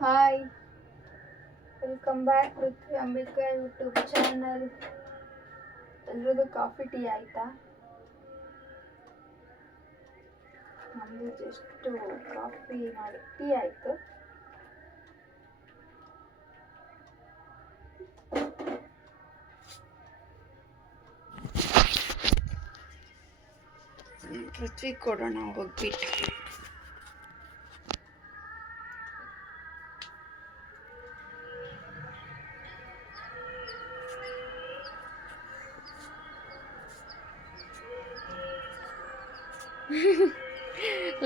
Hi, welcome back Prithvi Ambika YouTube channel. ಎಲ್ರದ್ದು coffee tea ಆಯಿತಾ? ನಮ್ಮದು ಜಸ್ಟು ಕಾಫಿ ಮಾಡಿ ಟೀ ಆಯಿತು. ಪೃಥ್ವಿ ಕೊಡೋಣ ಹೋಗ್ಬಿಟ್ಟು.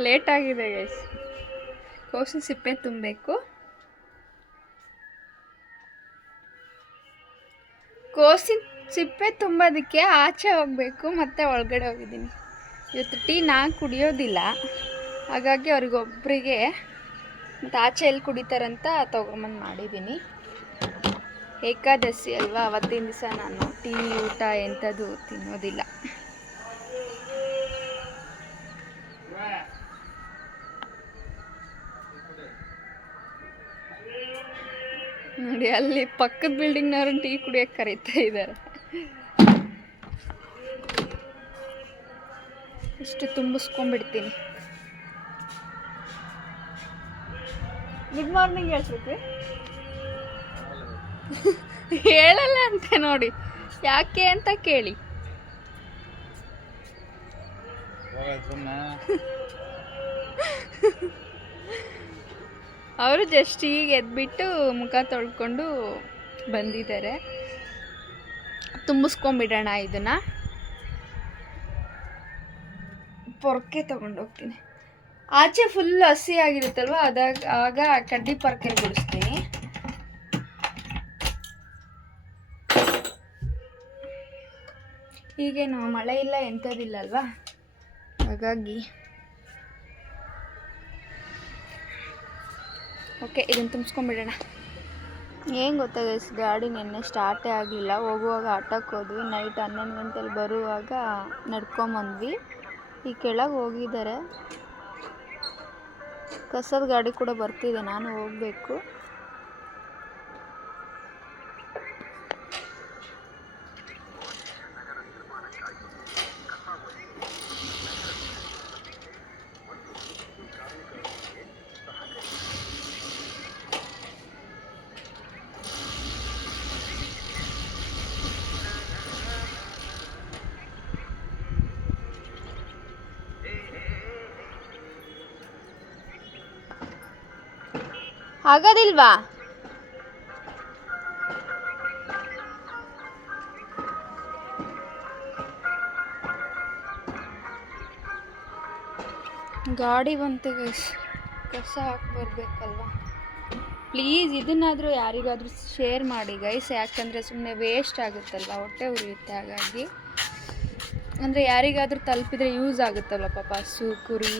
ಲೇಟ್ ಆಗಿದೆ ಗೈಸ್. ಕೋಸಿನ ಸಿಪ್ಪೆ ತುಂಬಬೇಕು. ಕೋಸಿನ ಸಿಪ್ಪೆ ತುಂಬೋದಕ್ಕೆ ಆಚೆ ಹೋಗಬೇಕು, ಮತ್ತೆ ಒಳಗಡೆ ಹೋಗಿದ್ದೀನಿ. ಇವತ್ತು ಟೀ ನಾನು ಕುಡಿಯೋದಿಲ್ಲ, ಹಾಗಾಗಿ ಅವ್ರಿಗೊಬ್ಬರಿಗೆ ಮತ್ತು ಆಚೆ ಎಲ್ಲಿ ಕುಡಿತಾರಂತ ತೊಗೊಂಬಂದು ಮಾಡಿದ್ದೀನಿ. ಏಕಾದಶಿ ಅಲ್ವಾ, ಅವತ್ತಿನ ದಿವಸ ನಾನು ಟೀ ಊಟ ಎಂಥದ್ದು ತಿನ್ನೋದಿಲ್ಲ. ನೋಡಿ, ಅಲ್ಲಿ ಪಕ್ಕದ ಬಿಲ್ಡಿಂಗ್ನವ್ರು ಟೀ ಕುಡಿಯೋಕೆ ಕರೀತಾ ಇದ್ದಾರೆ. ಇಷ್ಟು ತುಂಬಿಸ್ಕೊಂಡ್ಬಿಡ್ತೀನಿ. ಗುಡ್ ಮಾರ್ನಿಂಗ್ ಹೇಳ್ಬೇಕು. ಹೇಳಲ್ಲ ಅಂತೆ ನೋಡಿ, ಯಾಕೆ ಅಂತ ಕೇಳಿ. ಅವರು ಜಸ್ಟ್ ಈಗ ಎದ್ಬಿಟ್ಟು ಮುಖ ತೊಳ್ಕೊಂಡು ಬಂದಿದ್ದಾರೆ. ತುಂಬಿಸ್ಕೊಂಬಿಡೋಣ ಇದನ್ನು. ಪೊರ್ಕೆ ತೊಗೊಂಡೋಗ್ತೀನಿ. ಆಚೆ ಫುಲ್ ಹಸಿ ಆಗಿರುತ್ತಲ್ವ, ಆಗ ಕಡ್ಡಿ ಪೊರ್ಕೆ ಗುಡಿಸ್ತೀನಿ. ಈಗೇನು ಮಳೆ ಇಲ್ಲ ಎಂಥದಿಲ್ಲ ಅಲ್ವಾ, ಹಾಗಾಗಿ ಓಕೆ, ಇದನ್ನು ತುಂಬಿಸ್ಕೊಂಬಿಡೋಣ. ಏನು ಗೊತ್ತಾ ಗೈಸ್, ಗಾಡಿ ನೆನ್ನೆ ಸ್ಟಾರ್ಟೇ ಆಗಲಿಲ್ಲ. ಹೋಗುವಾಗ ಆಟೋಕ್ಕೆ ಹೋದ್ವಿ, ನೈಟ್ 11 ಗಂಟೆಲಿ ಬರುವಾಗ ನಡ್ಕೊಂಬಂದ್ವಿ. ಈ ಕೆಳಗೆ ಹೋಗಿದ್ದಾರೆ. ಕಸದ ಗಾಡಿ ಕೂಡ ಬರ್ತಿದೆ, ನಾನು ಹೋಗಬೇಕು. ಆಗೋದಿಲ್ವಾ? ಗಾಡಿ ಬಂತು ಗೈಸ್, ಕಸ ಹಾಕಿ ಬರಬೇಕಲ್ವ. ಪ್ಲೀಸ್ ಇದನ್ನಾದರೂ ಯಾರಿಗಾದರೂ ಶೇರ್ ಮಾಡಿ ಗೈಸ್, ಯಾಕಂದರೆ ಸುಮ್ಮನೆ ವೇಸ್ಟ್ ಆಗುತ್ತಲ್ವ, ಹೊಟ್ಟೆ ಉರಿಯುತ್ತೆ. ಹಾಗಾಗಿ ಅಂದರೆ ಯಾರಿಗಾದರೂ ತಲುಪಿದರೆ ಯೂಸ್ ಆಗುತ್ತಲ್ವ. ಪಾಪ ಹಸು ಕುರಿ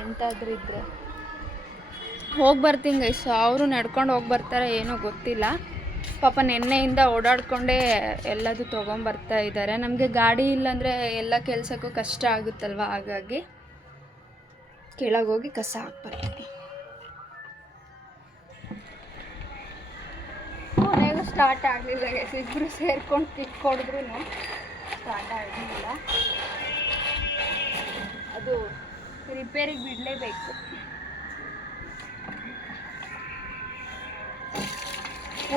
ಎಂತಾದರೂ ಇದ್ದರೆ. ಹೋಗಿ ಬರ್ತೀನಿ ಗೈಸ್, ಅವರು ನಡ್ಕೊಂಡು ಹೋಗಿ ಬರ್ತಾರೆ, ಏನೋ ಗೊತ್ತಿಲ್ಲ. ಪಾಪ ನೆನ್ನೆಯಿಂದ ಓಡಾಡ್ಕೊಂಡೇ ಎಲ್ಲದೂ ತೊಗೊಂಬರ್ತಾ ಇದ್ದಾರೆ. ನಮಗೆ ಗಾಡಿ ಇಲ್ಲಾಂದರೆ ಎಲ್ಲ ಕೆಲಸಕ್ಕೂ ಕಷ್ಟ ಆಗುತ್ತಲ್ವ, ಹಾಗಾಗಿ ಕೆಳಗೋಗಿ ಕಸ ಹಾಕ್ಬರ್ತೀನಿ. ಕೊನೆಗೂ ಸ್ಟಾರ್ಟ್ ಆಗಲಿಲ್ಲ ಗೈಸ್, ಇಬ್ಬರು ಸೇರ್ಕೊಂಡು ಕಿಕ್ ಕೊಡಿದ್ರೂ ಸ್ಟಾರ್ಟ್ ಆಗಲಿಲ್ಲ. ಅದು ರಿಪೇರಿಗೆ ಬಿಡಲೇಬೇಕು.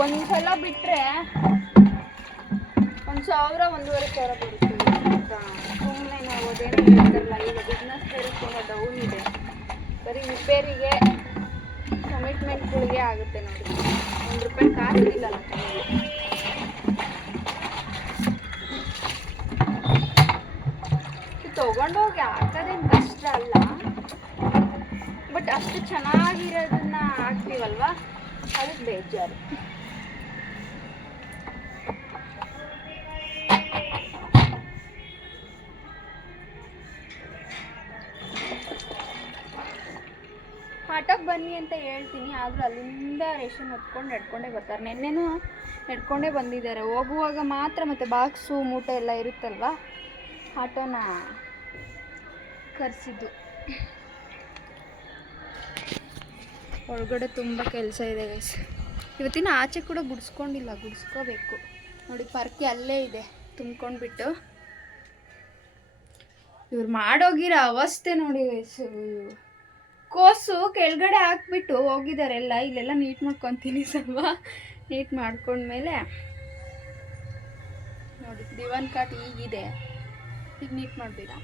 ಒಂದು ಸಲ ಬಿಟ್ಟರೆ 1,000 1,500 ಬರುತ್ತೆ. ಸುಮ್ಮನೆ ನಾವು ಅದೇನು ಹೇಳ್ತಾರಲ್ಲ, ಈಗ ಬಿಸ್ನೆಸ್ ಬೇರೆ ತುಂಬ ಡೌನ್ ಇದೆ. ಬರೀ ರಿಪೇರಿಗೆ ಕಮಿಟ್ಮೆಂಟ್ಗಳಿಗೆ ಆಗುತ್ತೆ ನೋಡಿ. ₹1 ಕಾಸಿಲ್ಲಲ್ಲ ತೊಗೊಂಡೋಗಿ ಹಾಕೋದೇನು ಕಷ್ಟ ಅಲ್ಲ, ಬಟ್ ಅಷ್ಟು ಚೆನ್ನಾಗಿರೋದನ್ನ ಹಾಕ್ತೀವಲ್ವ, ಅದಕ್ಕೆ ಬೇಜಾರು. ಆಟೋಕ್ಕೆ ಬನ್ನಿ ಅಂತ ಹೇಳ್ತೀನಿ, ಆದರೂ ಅಲ್ಲಿಂದ ರೇಷನ್ ಹೊತ್ಕೊಂಡು ನಡ್ಕೊಂಡೇ ಬರ್ತಾರೆ. ನೆನ್ನೆನೂ ನಡ್ಕೊಂಡೇ ಬಂದಿದ್ದಾರೆ. ಹೋಗುವಾಗ ಮಾತ್ರ ಮತ್ತು ಬಾಕ್ಸು ಮೂಟೆ ಎಲ್ಲ ಇರುತ್ತಲ್ವ, ಆಟೋನ ಕರೆಸಿದ್ದು. ಒಳಗಡೆ ತುಂಬ ಕೆಲಸ ಇದೆ ಗೈಸ್. ಇವತ್ತಿನ ಆಚೆ ಕೂಡ ಗುಡಿಸ್ಕೊಂಡಿಲ್ಲ, ಗುಡಿಸ್ಕೋಬೇಕು. ನೋಡಿ ಪರ್ಕೆ ಅಲ್ಲೇ ಇದೆ ತುಂಬ್ಕೊಂಡ್ಬಿಟ್ಟು. ಇವ್ರು ಮಾಡೋಗಿರೋ ಅವಸ್ಥೆ ನೋಡಿ ಗೈಸ್. ಕೋಸು ಕೆಳಗಡೆ ಹಾಕ್ಬಿಟ್ಟು ಹೋಗಿದ್ದಾರೆ ಎಲ್ಲ. ಇಲ್ಲೆಲ್ಲ ನೀಟ್ ಮಾಡ್ಕೊತೀನಿ ಸ್ವಲ್ಪ. ನೀಟ್ ಮಾಡ್ಕೊಂಡ್ಮೇಲೆ ನೋಡಿ ದಿವಾನ್ ಕಾಟ್ ಈಗಿದೆ, ಈಗ ನೀಟ್ ಮಾಡ್ತೀರಾ.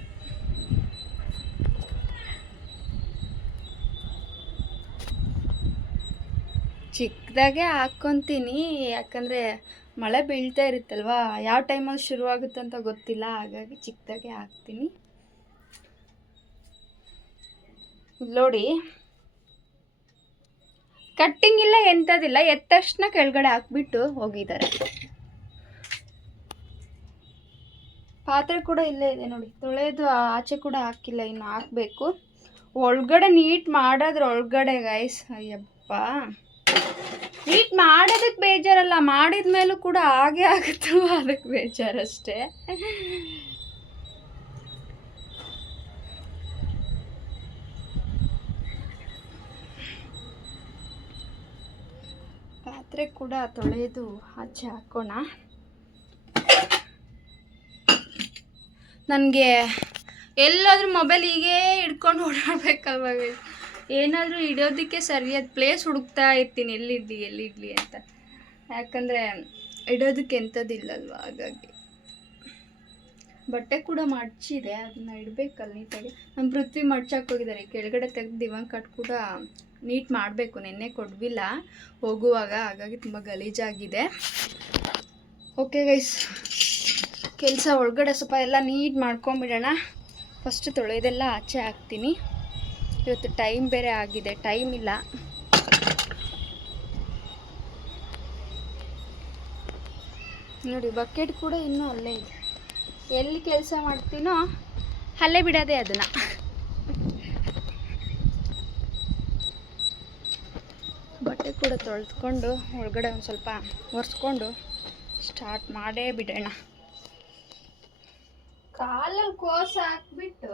ಚಿಕ್ಕದಾಗೆ ಹಾಕ್ಕೊತೀನಿ, ಯಾಕಂದರೆ ಮಳೆ ಬೀಳ್ತಾ ಇರುತ್ತಲ್ವ, ಯಾವ ಟೈಮಲ್ಲಿ ಶುರುವಾಗುತ್ತೆ ಅಂತ ಗೊತ್ತಿಲ್ಲ, ಹಾಗಾಗಿ ಚಿಕ್ಕದಾಗೆ ಹಾಕ್ತೀನಿ. ನೋಡಿ ಕಟ್ಟಿಂಗ್ ಇಲ್ಲ ಎಂಥದಿಲ್ಲ, ಎದ್ದ ತಕ್ಷಣ ಕೆಳಗಡೆ ಹಾಕ್ಬಿಟ್ಟು ಹೋಗಿದ್ದಾರೆ. ಪಾತ್ರೆ ಕೂಡ ಇಲ್ಲೇ ಇದೆ ನೋಡಿ, ತೊಳೆದು ಆಚೆ ಕೂಡ ಹಾಕಿಲ್ಲ, ಇನ್ನು ಹಾಕಬೇಕು. ಒಳಗಡೆ ನೀಟ್ ಮಾಡೋದ್ರ ಒಳಗಡೆ ಗೈಸ್, ಅಯ್ಯಪ್ಪ ನೀಟ್ ಮಾಡೋದಕ್ಕೆ ಬೇಜಾರಲ್ಲ, ಮಾಡಿದ ಮೇಲೂ ಕೂಡ ಹಾಗೆ ಆಗುತ್ತಲ್ವ, ಅದಕ್ಕೆ ಬೇಜಾರಷ್ಟೇ. ಪಾತ್ರೆ ಕೂಡ ತೊಳೆದು ಆಚೆ ಹಾಕೋಣ. ನನಗೆ ಎಲ್ಲಾದರೂ ಮೊಬೈಲ್ ಹೀಗೇ ಹಿಡ್ಕೊಂಡು ಓಡಾಡಬೇಕಲ್ವ, ಏನಾದರೂ ಇಡೋದಕ್ಕೆ ಸರಿಯಾದ ಪ್ಲೇಸ್ ಹುಡುಕ್ತಾ ಇರ್ತೀನಿ, ಎಲ್ಲಿಡ್ಲಿ ಅಂತ. ಯಾಕಂದರೆ ಇಡೋದಕ್ಕೆ ಎಂಥದ್ದಿಲ್ಲಲ್ವ, ಹಾಗಾಗಿ. ಬಟ್ಟೆ ಕೂಡ ಮಡ್ಚಿದೆ, ಅದನ್ನು ಇಡಬೇಕಲ್ಲ ನೀಟಾಗಿ. ನಮ್ಮ ಪೃಥ್ವಿ ಮಡ್ಚಾಕೋಗಿದ್ದಾರೆ, ಕೆಳಗಡೆ ತೆಗೆದು ದಿವಾನ್ ಕಾಟ್ ಕೂಡ ನೀಟ್ ಮಾಡಬೇಕು. ನೆನ್ನೆ ಕೊಡವಿಲ್ಲ ಹೋಗುವಾಗ, ಹಾಗಾಗಿ ತುಂಬ ಗಲೀಜಾಗಿದೆ. ಓಕೆ ಗೈಸ್, ಕೆಲಸ ಒಳಗಡೆ ಸ್ವಲ್ಪ ಎಲ್ಲ ನೀಟ್ ಮಾಡ್ಕೊಂಬಿಡೋಣ. ಫಸ್ಟ್ ತೊಳೆದೆಲ್ಲ ಆಚೆ ಹಾಕ್ತೀನಿ. ಇವತ್ತು ಟೈಮ್ ಬೇರೆ ಆಗಿದೆ, ಟೈಮ್ ಇಲ್ಲ. ನೋಡಿ ಬಕೆಟ್ ಕೂಡ ಇನ್ನೂ ಅಲ್ಲೇ ಇದೆ. ಎಲ್ಲಿ ಕೆಲಸ ಮಾಡ್ತೀನೋ ಅಲ್ಲೇ ಬಿಡೋದೆ ಅದನ್ನು. ಬಟ್ಟೆ ಕೂಡ ತೊಳೆದ್ಕೊಂಡು ಒಳಗಡೆ ಒಂದು ಸ್ವಲ್ಪ ಒರೆಸ್ಕೊಂಡು ಸ್ಟಾರ್ಟ್ ಮಾಡೇ ಬಿಡೋಣ. ಕಾಲಲ್ಲಿ ಕೋಸ ಹಾಕ್ಬಿಟ್ಟು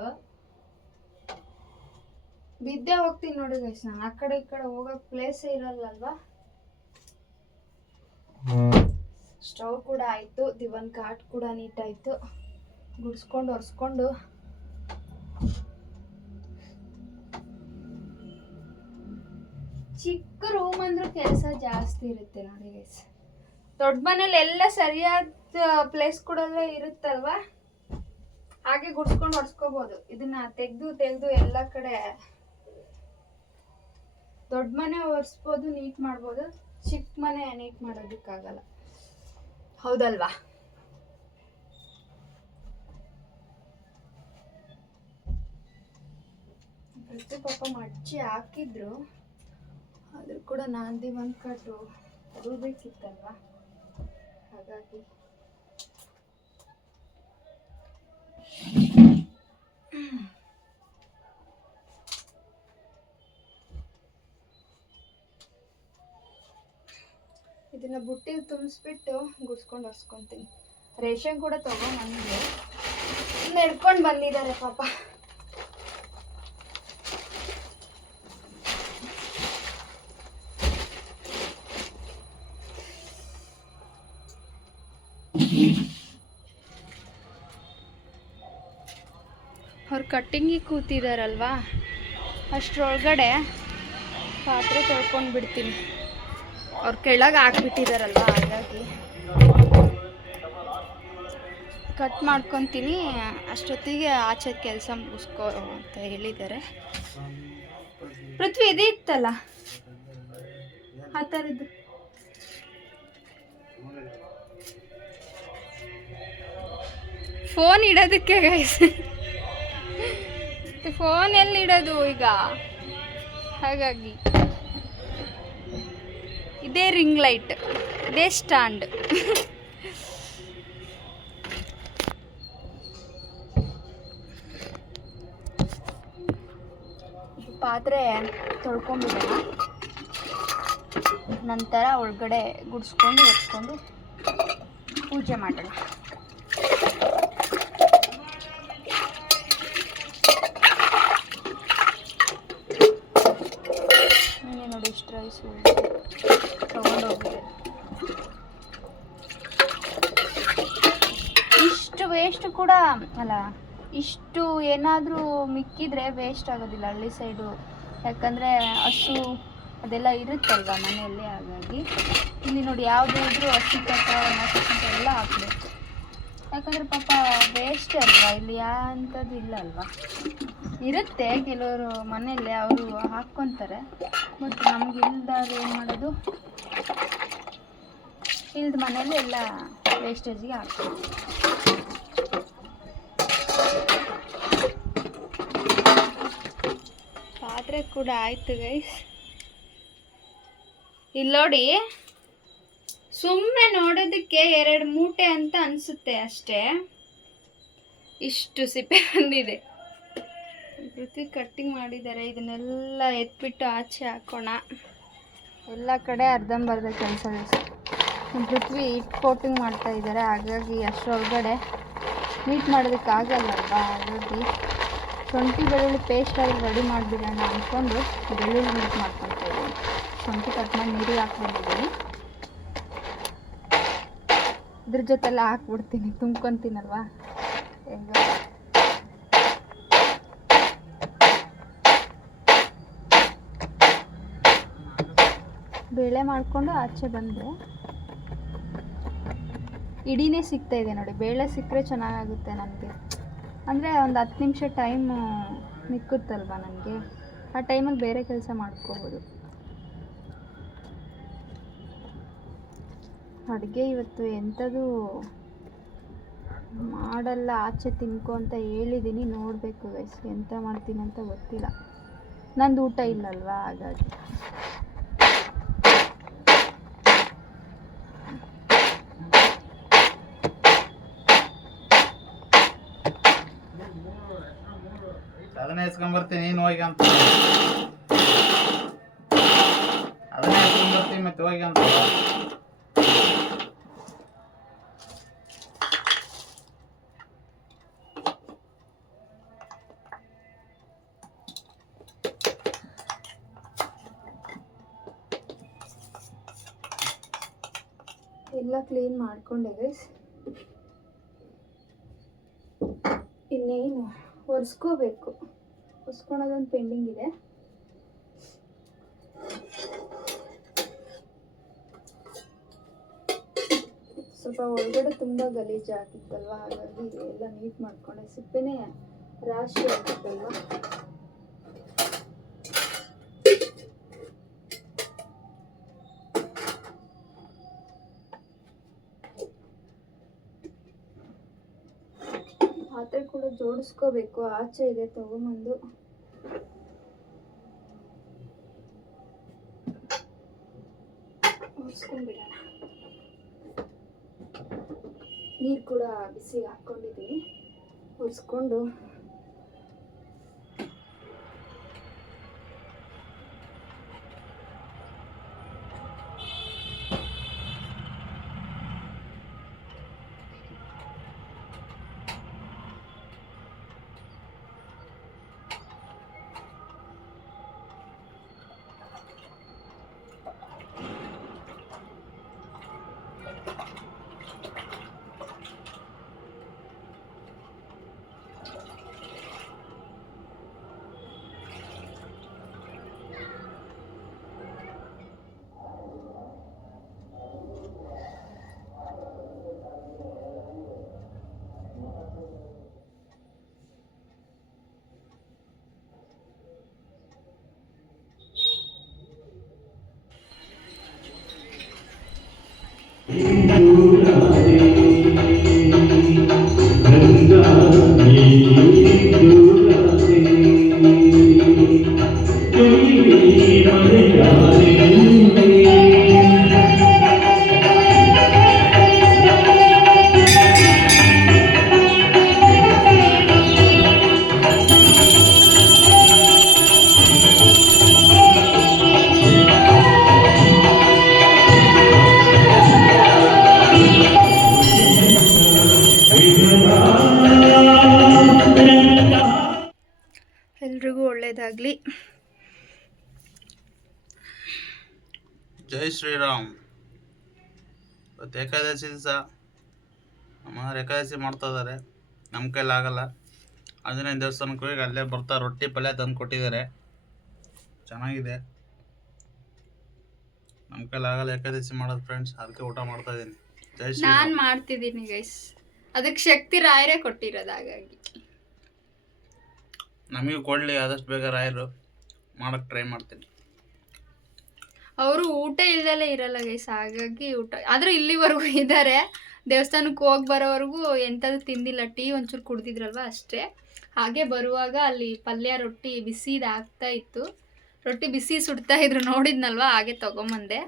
ಬಿದ್ದೆ ಹೋಗ್ತೀನಿ ನೋಡಿ ಗೈಸ್. ನಾನು ಆ ಕಡೆ ಈ ಕಡೆ ಹೋಗೋಕೆ ಪ್ಲೇಸೇ ಇರಲ್ಲಲ್ವಾ. ಸ್ಟವ್ ಕೂಡ ಆಯಿತು, ದಿವಾನ್ ಕಾಟ್ ಕೂಡ ನೀಟಾಯಿತು. ಗುಡಿಸ್ಕೊಂಡು ಒರೆಸ್ಕೊಂಡು ಚಿಕ್ಕ ರೂಮ್ ಅಂದ್ರೂ ಕೆಲಸ ಜಾಸ್ತಿ ಇರುತ್ತೆ ನೋಡಿ ಗೈಸ್. ದೊಡ್ಡ ಮನೇಲಿ ಎಲ್ಲ ಸರಿಯಾದ ಪ್ಲೇಸ್ ಕೂಡ ಇರುತ್ತಲ್ವ, ಹಾಗೆ ಗುಡಿಸ್ಕೊಂಡು ಒರೆಸ್ಕೋಬೋದು. ಇದನ್ನ ತೆಗೆದು ಎಲ್ಲ ಕಡೆ ದೊಡ್ಡ ಮನೆ ಒರೆಸ್ಬೋದು, ನೀಟ್ ಮಾಡ್ಬೋದು. ಚಿಕ್ಕ ಮನೆ ನೀಟ್ ಮಾಡೋದಕ್ಕಾಗಲ್ಲ, ಹೌದಲ್ವಾ? ಪ್ರತಿ ಪಾಪ ಮಡ್ಚಿ ಹಾಕಿದ್ರು, ಆದ್ರೂ ಕೂಡ ನಾನು ದಿವಾನ್ ಕಾಟು ತಗೊಳ್ಬೇಕಿತ್ತಲ್ವ, ಹಾಗಾಗಿ ಇದನ್ನ ಬುಟ್ಟಿಗೆ ತುಂಬಿಸ್ಬಿಟ್ಟು ಗುಡ್ಸ್ಕೊಂಡು ಒರೆಸ್ಕೊತೀನಿ. ರೇಷನ್ ಕೂಡ ತಗೊಂಡ್ಬಂದಿದ್ದೆ, ನಡ್ಕೊಂಡು ಬಂದಿದ್ದಾರೆ ಪಾಪ. ಅವ್ರು ಕಟ್ಟಿಂಗಿಗೆ ಕೂತಿದಾರಲ್ವಾ, ಅಷ್ಟರೊಳಗಡೆ ಪಾತ್ರೆ ತೊಳ್ಕೊಂಡು ಬಿಡ್ತೀನಿ. ಅವ್ರು ಕೆಳಗೆ ಹಾಕ್ಬಿಟ್ಟಿದಾರಲ್ವ, ಹಾಗಾಗಿ ಕಟ್ ಮಾಡ್ಕೊತೀನಿ. ಅಷ್ಟೊತ್ತಿಗೆ ಆಚೆ ಕೆಲಸ ಮುಗಿಸ್ಕೋ ಅಂತ ಹೇಳಿದ್ದಾರೆ. ಪೃಥ್ವಿ ಇದು ಇತ್ತಲ್ಲ ಆ ಥರದ್ದು, ಫೋನ್ ಇಡೋದಕ್ಕೆ ಗೈಸ್. ಫೋನ್ ಎಲ್ಲಿ ಇಡೋದು ಈಗ, ಹಾಗಾಗಿ ಇದೇ ರಿಂಗ್ ಲೈಟ್, ಇದೇ ಸ್ಟ್ಯಾಂಡ್. ಪಾತ್ರೆ ತೊಳ್ಕೊಂಬಿಡೋಣ, ನಂತರ ಒಳಗಡೆ ಗುಡಿಸ್ಕೊಂಡು ಒರೆಸ್ಕೊಂಡು ಪೂಜೆ ಮಾಡೋಣ. ನೋಡಿ ಎಷ್ಟು ರೈಸು ತೊಗೊಂಡೋಗಿದೆ. ಇಷ್ಟು ವೇಸ್ಟ್ ಕೂಡ ಅಲ್ಲ, ಇಷ್ಟು ಏನಾದರೂ ಮಿಕ್ಕಿದ್ರೆ ವೇಸ್ಟ್ ಆಗೋದಿಲ್ಲ ಹಳ್ಳಿ ಸೈಡು, ಯಾಕಂದರೆ ಹಸು ಅದೆಲ್ಲ ಇರುತ್ತಲ್ವ ಮನೆಯಲ್ಲಿ. ಹಾಗಾಗಿ ಇಲ್ಲಿ ನೋಡಿ ಯಾವುದೇ ಇದ್ರೂ ಹಸಿ ಕಸ ಎಲ್ಲ ಹಾಕಬೇಕು, ಯಾಕಂದರೆ ಪಾಪ ವೇಸ್ಟ್ ಅಲ್ವಾ, ಇಲ್ಲಿ ಅಂಥದ್ದು ಇಲ್ಲ ಅಲ್ವಾ. ಇರುತ್ತೆ ಕೆಲವರು ಮನೆಯಲ್ಲಿ ಅವರು ಹಾಕ್ಕೊತಾರೆ, ಬಟ್ ನಮ್ಗೆ ಇಲ್ದಾಗ ಏನು ಮಾಡೋದು, ಇಲ್ದ ಮನೇಲಿ ಎಲ್ಲ ವೇಸ್ಟೇಜಿಗೆ ಹಾಕ್ತೀವಿ. ಪಾತ್ರೆ ಕೂಡ ಆಯಿತು ಗೈಸ್. ಇಲ್ಲಿ ನೋಡಿ, ಸುಮ್ಮನೆ ನೋಡೋದಕ್ಕೆ 2 ಮೂಟೆ ಅಂತ ಅನಿಸುತ್ತೆ ಅಷ್ಟೇ, ಇಷ್ಟು ಸಿಪ್ಪೆ ಬಂದಿದೆ. ಪೃಥ್ವಿ ಕಟ್ಟಿಂಗ್ ಮಾಡಿದ್ದಾರೆ, ಇದನ್ನೆಲ್ಲ ಎತ್ಬಿಟ್ಟು ಆಚೆ ಹಾಕೋಣ. ಎಲ್ಲ ಕಡೆ ಅರ್ಧಂಬರ್ಧ ಕೆಲಸ. ಪೃಥ್ವಿ ಹಿಟ್ಟು ಕೋಟಿಂಗ್ ಮಾಡ್ತಾ ಇದ್ದಾರೆ, ಹಾಗಾಗಿ ಅಷ್ಟರೊಳಗಡೆ ನೀಟ್ ಮಾಡೋದಕ್ಕಾಗಲ್ಲಲ್ವಾ. ಹಾಗಾಗಿ ಶುಂಠಿ ಬೆಳ್ಳುಳ್ಳಿ ಪೇಸ್ಟ್ ಆಗಿ ರೆಡಿ ಮಾಡಿಬಿಡೋಣ ಅಂದ್ಕೊಂಡು ಬೆಳ್ಳುಳ್ಳಿ ನೀಟ್ ಮಾಡ್ಕೊತಾ ಇದ್ದೀನಿ. ಶುಂಠಿ ಕಟ್ ಮಾಡಿ ನೀರಿಗೆ ಹಾಕ್ಬಿಟ್ಟಿದ್ದೀನಿ, ಇದ್ರ ಜೊತೆಲ್ಲ ಹಾಕ್ಬಿಡ್ತೀನಿ, ತುಂಬ್ಕೊತೀನಲ್ವಾ. ಹೆಂಗ ಬೇಳೆ ಮಾಡಿಕೊಂಡು ಆಚೆ ಬಂದರೆ ಇಡೀನೇ ಸಿಗ್ತಾಯಿದೆ ನೋಡಿ. ಬೇಳೆ ಸಿಕ್ಕರೆ ಚೆನ್ನಾಗಾಗುತ್ತೆ ನನಗೆ, ಅಂದರೆ ಒಂದು 10 ನಿಮಿಷ ಟೈಮು ನಿಕ್ಕುತ್ತಲ್ವ ನನಗೆ, ಆ ಟೈಮಲ್ಲಿ ಬೇರೆ ಕೆಲಸ ಮಾಡ್ಕೋಬೋದು. ಅಡುಗೆ ಇವತ್ತು ಎಂಥದ್ದು ಮಾಡಲ್ಲ, ಆಚೆ ತಿನ್ಕೊ ಅಂತ ಹೇಳಿದ್ದೀನಿ. ನೋಡಬೇಕು ಗೈಸ್ ಎಂತ ಮಾಡ್ತೀನಿ ಅಂತ ಗೊತ್ತಿಲ್ಲ, ನಂದು ಊಟ ಇಲ್ಲಲ್ವಾ. ಹಾಗಾಗಿ ಅದನ್ನೇ ಎಸ್ಕೊಂಬರ್ತೀನಿ, ನೀನು ಹೋಗಿ ಅಂತ ಅದನ್ನೇ ಎಸ್ಕೊಂಬರ್ತೀನಿ ಮತ್ತೆ ಹೋಗಿ ಅಂತ. ಎಲ್ಲ ಕ್ಲೀನ್ ಮಾಡಿಕೊಂಡೆ ಗೈಸ್. ಇನ್ನೇನು ಒರೆಸ್ಕೋಬೇಕು, ಒರೆಸ್ಕೊಳೋದೊಂದು ಪೆಂಡಿಂಗ್ ಇದೆ. ಸ್ವಲ್ಪ ಒಳಗಡೆ ತುಂಬ ಗಲೀಜು ಆಗಿತ್ತಲ್ವ, ಹಾಗಾಗಿ ಎಲ್ಲ ನೀಟ್ ಮಾಡಿಕೊಂಡೆ. ಸಿಪ್ಪೆನೇ ರಾಶಿ ಆಗಿತ್ತಲ್ವ. ಪಾತ್ರೆ ಕೂಡ ಜೋಡಿಸ್ಕೋಬೇಕು, ಆಚೆ ಇದೆ ತಗೊಂಬಂದು. ಒರೆಸ್ಕೊಂಡ್ಬಿಡೋಣ. ನೀರು ಕೂಡ ಬಿಸಿ ಹಾಕ್ಕೊಂಡಿದ್ದೀನಿ, ಒರೆಸ್ಕೊಂಡು ಜೈ ಶ್ರೀರಾಮ್. ಇವತ್ತು ಏಕಾದಶಿ ದಿವಸ ಅಮ್ಮನವ್ರು ಏಕಾದಶಿ ಮಾಡ್ತಾ ಇದ್ದಾರೆ. ನಮ್ಮ ಕೈಲಾಗಲ್ಲ. ಆಂಜನೇಯ ದೇವಸ್ಥಾನಕ್ಕೆ ಹೋಗಿ ಅಲ್ಲೇ ಬರ್ತಾ ರೊಟ್ಟಿ ಪಲ್ಯ ತಂದು ಕೊಟ್ಟಿದ್ದಾರೆ. ಚೆನ್ನಾಗಿದೆ. ನಮ್ಮ ಕೈಲಾಗಲ್ಲ ಏಕಾದಶಿ ಮಾಡೋದು ಫ್ರೆಂಡ್ಸ್, ಅದಕ್ಕೆ ಊಟ ಮಾಡ್ತಾ ಇದ್ದೀನಿ. ಜೈ ನಾನು ಶ್ರೀರಾಮ್. ಮಾಡ್ತಿದ್ದೀನಿ ಗೈಸ್, ಅದಕ್ಕೆ ಶಕ್ತಿ ರಾಯರೇ ಕೊಟ್ಟಿರೋದು. ಹಾಗಾಗಿ ನಮಗೂ ಕೊಡಲಿ ಆದಷ್ಟು ಬೇಗ ರಾಯರು, ಮಾಡೋಕ್ಕೆ ಟ್ರೈ ಮಾಡ್ತೀನಿ. ಅವರು ಊಟ ಇಲ್ದಲೇ ಇರಲ್ಲ ಗೈಸ್, ಹಾಗಾಗಿ ಊಟ ಆದರೂ ಇಲ್ಲಿವರೆಗೂ ಇದ್ದಾರೆ. ದೇವಸ್ಥಾನಕ್ಕೆ ಹೋಗಿ ಬರೋವರೆಗೂ ಎಂಥದ್ದು ತಿಂದಿಲ್ಲ, ಟೀ ಒಂಚೂರು ಕುಡ್ದಿದ್ರಲ್ವ ಅಷ್ಟೇ. ಹಾಗೆ ಬರುವಾಗ ಅಲ್ಲಿ ಪಲ್ಯ ರೊಟ್ಟಿ ಬಿಸಿದು ಆಗ್ತಾ ಇತ್ತು, ರೊಟ್ಟಿ ಬಿಸಿ ಸುಡ್ತಾ ಇದ್ರು, ನೋಡಿದ್ನಲ್ವ ಹಾಗೆ ತಗೊಂಬಂದೆ.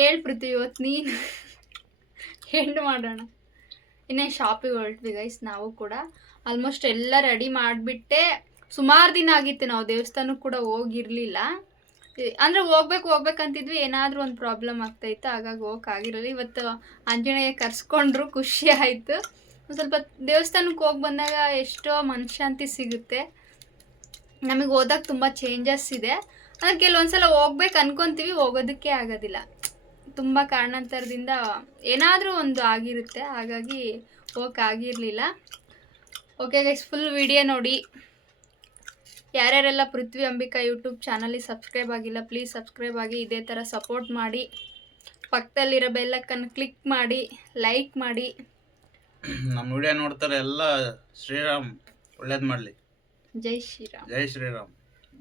ಹೇಳ್ಬಿಡ್ತೀವಿ ಇವತ್ತು ನೀನು ಎಂಡ್ ಮಾಡೋಣ. ಇನ್ನೇ ಶಾಪಿಗೆ ಹೊರಟ್ವಿ ಗೈಸ್. ನಾವು ಕೂಡ ಆಲ್ಮೋಸ್ಟ್ ಎಲ್ಲ ರೆಡಿ ಮಾಡಿಬಿಟ್ಟೆ. ಸುಮಾರು ದಿನ ಆಗಿತ್ತು ನಾವು ದೇವಸ್ಥಾನಕ್ಕೆ ಕೂಡ ಹೋಗಿರಲಿಲ್ಲ. ಅಂದರೆ ಹೋಗ್ಬೇಕಂತಿದ್ವಿ, ಏನಾದರೂ ಒಂದು ಪ್ರಾಬ್ಲಮ್ ಆಗ್ತಾಯಿತ್ತು, ಹಾಗಾಗಿ ಹೋಗೋಕ್ಕಾಗಿರಲಿಲ್ಲ. ಇವತ್ತು ಆಂಜನೇಯ ಕರ್ಸ್ಕೊಂಡ್ರು, ಖುಷಿ ಆಯಿತು. ಒಂದು ಸ್ವಲ್ಪ ದೇವಸ್ಥಾನಕ್ಕೆ ಹೋಗಿ ಬಂದಾಗ ಎಷ್ಟೋ ಮನಃಶಾಂತಿ ಸಿಗುತ್ತೆ. ನಮಗೆ ಹೋದಾಗ ತುಂಬ ಚೇಂಜಸ್ ಇದೆ. ಅಂದರೆ ಕೆಲವೊಂದು ಸಲ ಹೋಗ್ಬೇಕು ಅನ್ಕೊತೀವಿ, ಹೋಗೋದಕ್ಕೆ ಆಗೋದಿಲ್ಲ. ತುಂಬ ಕಾರಣಾಂತರದಿಂದ ಏನಾದರೂ ಒಂದು ಆಗಿರುತ್ತೆ, ಹಾಗಾಗಿ ಹೋಗೋಕ್ಕಾಗಿರಲಿಲ್ಲ. ಓಕೆ ಗೈಸ್, ಫುಲ್ ವಿಡಿಯೋ ನೋಡಿ. ಯಾರ್ಯಾರೆಲ್ಲ ಪೃಥ್ವಿ ಅಂಬಿಕಾ ಯೂಟ್ಯೂಬ್ ಚಾನಲಿಗೆ ಸಬ್ಸ್ಕ್ರೈಬ್ ಆಗಿಲ್ಲ, ಪ್ಲೀಸ್ ಸಬ್ಸ್ಕ್ರೈಬ್ ಆಗಿ, ಇದೇ ಥರ ಸಪೋರ್ಟ್ ಮಾಡಿ. ಪಕ್ಕದಲ್ಲಿರೋ ಬೆಲ್ಲಕ್ಕನ್ನು ಕ್ಲಿಕ್ ಮಾಡಿ, ಲೈಕ್ ಮಾಡಿ. ನಮ್ಮ ವಿಡಿಯೋ ನೋಡ್ತಾರೆ ಎಲ್ಲ. ಶ್ರೀರಾಮ್ ಒಳ್ಳೇದು ಮಾಡಲಿ. ಜೈ ಶ್ರೀರಾಮ್. ಜೈ ಶ್ರೀರಾಮ್.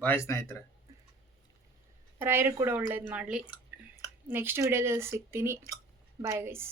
ಬಾಯ್ ಸ್ನೇಹಿತರೆ. ರಾಯರು ಕೂಡ ಒಳ್ಳೇದು ಮಾಡಲಿ. ನೆಕ್ಸ್ಟ್ ವಿಡಿಯೋದಲ್ಲಿ ಸಿಗ್ತೀನಿ. Bye guys.